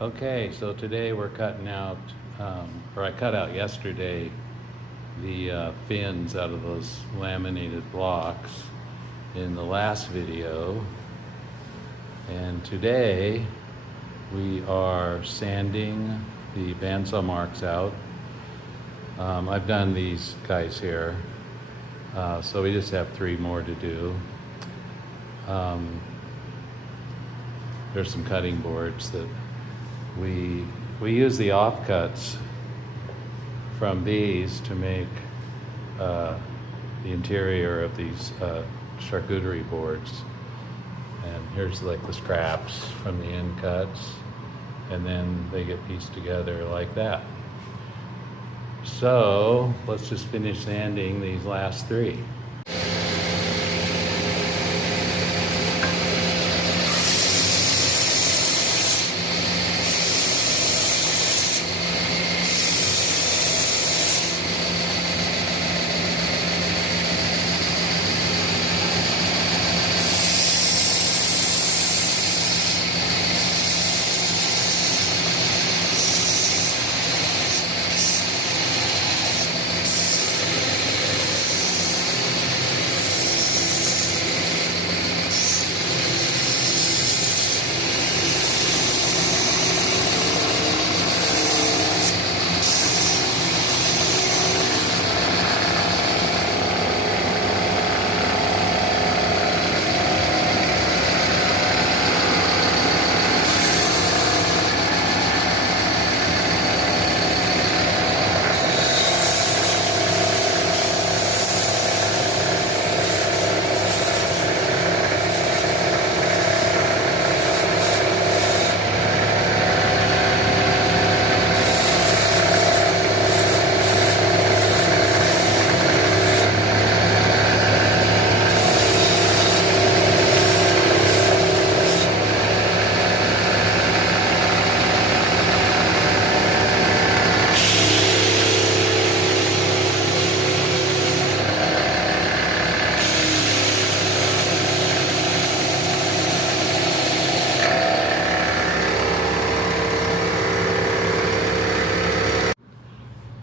Okay, so today we're cutting out, or I cut out yesterday, the fins out of those laminated blocks in the last video. And today we are sanding the bandsaw marks out. I've done these guys here, so we just have 3 more to do. There's some cutting boards that we use the offcuts from these to make the interior of these charcuterie boards. And here's like the scraps from the end cuts, and then they get pieced together like that. So let's just finish sanding these last 3.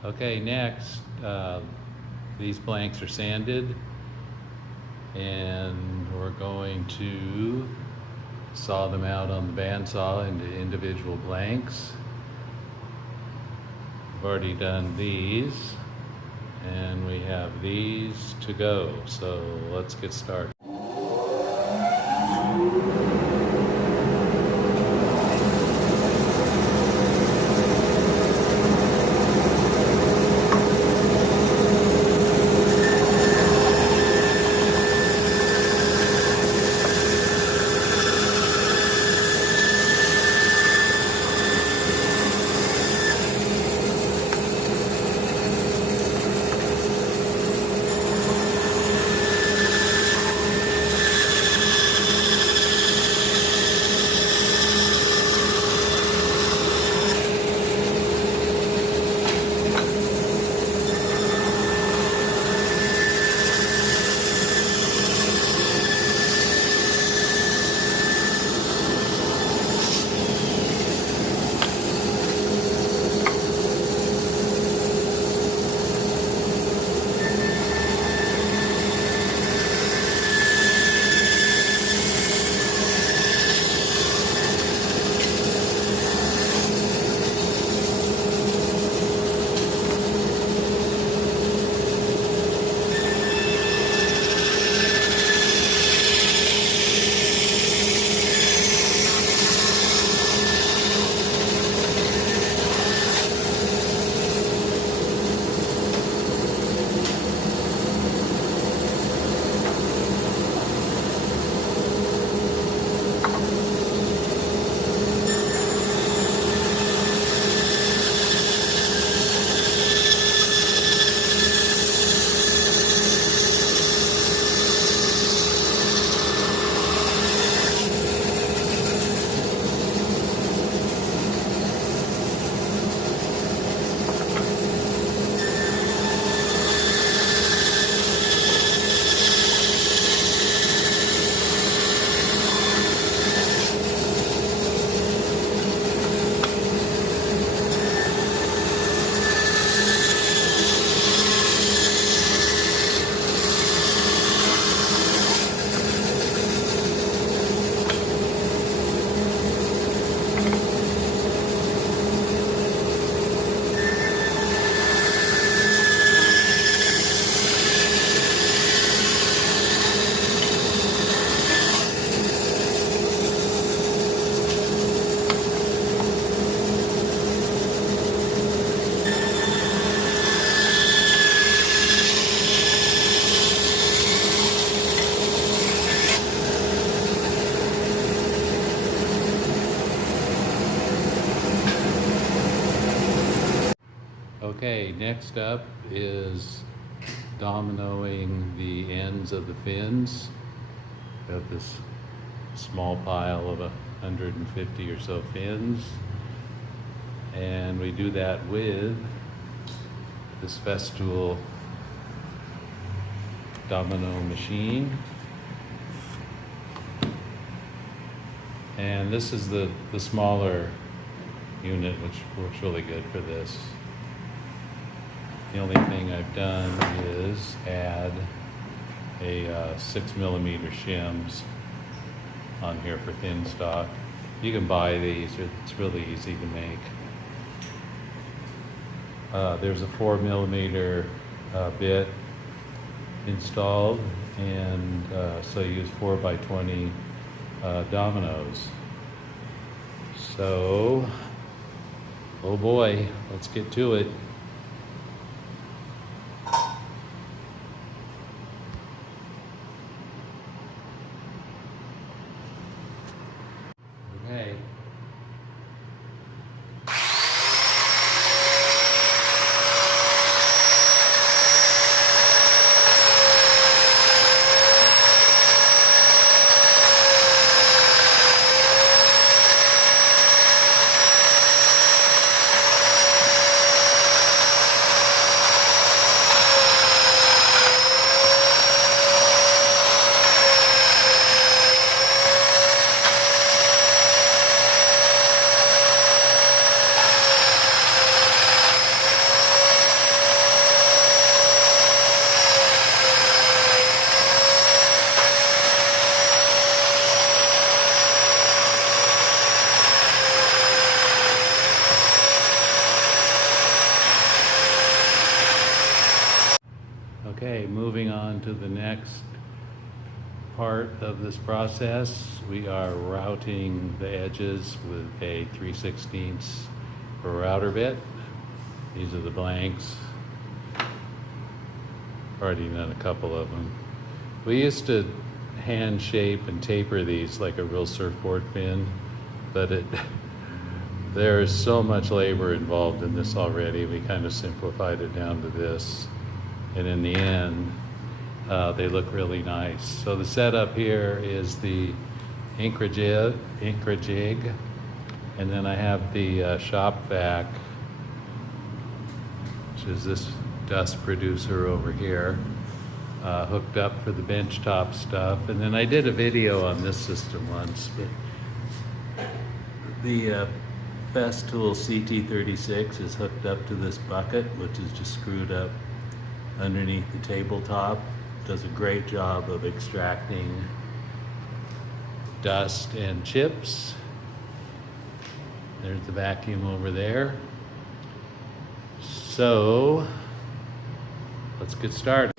Okay, next, these blanks are sanded, and we're going to saw them out on the bandsaw into individual blanks. I've already done these, and we have these to go, so let's get started. Okay, next up is dominoing the ends of the fins. Got this small pile of 150 or so fins. And we do that with this Festool domino machine. And this is the smaller unit, which works really good for this. The only thing I've done is add a 6mm shims on here for thin stock. You can buy these, it's really easy to make. There's a 4mm bit installed, and so I use 4x20 dominoes. So, oh boy, let's get to it. Okay. Okay, moving on to the next part of this process. We are routing the edges with a 3/16 router bit. These are the blanks. Already done a couple of them. We used to hand shape and taper these like a real surfboard fin, but there is so much labor involved in this already. We kind of simplified it down to this. And in the end, they look really nice. So the setup here is the Incra jig, and then I have the shop vac, which is this dust producer over here, hooked up for the benchtop stuff. And then I did a video on this system once, but the Festool CT36 is hooked up to this bucket, which is just screwed up underneath the tabletop. Does a great job of extracting dust and chips. There's the vacuum over there. So let's get started.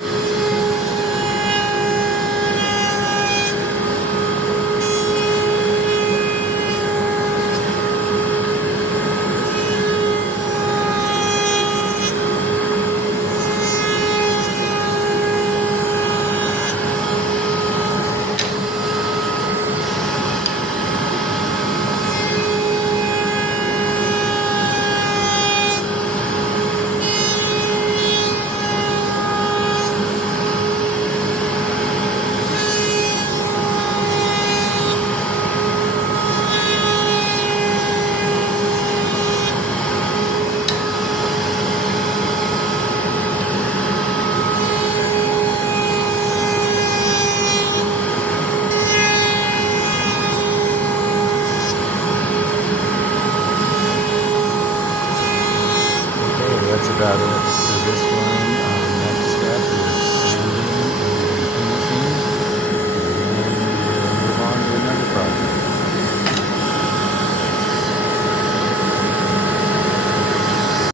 That's about it for this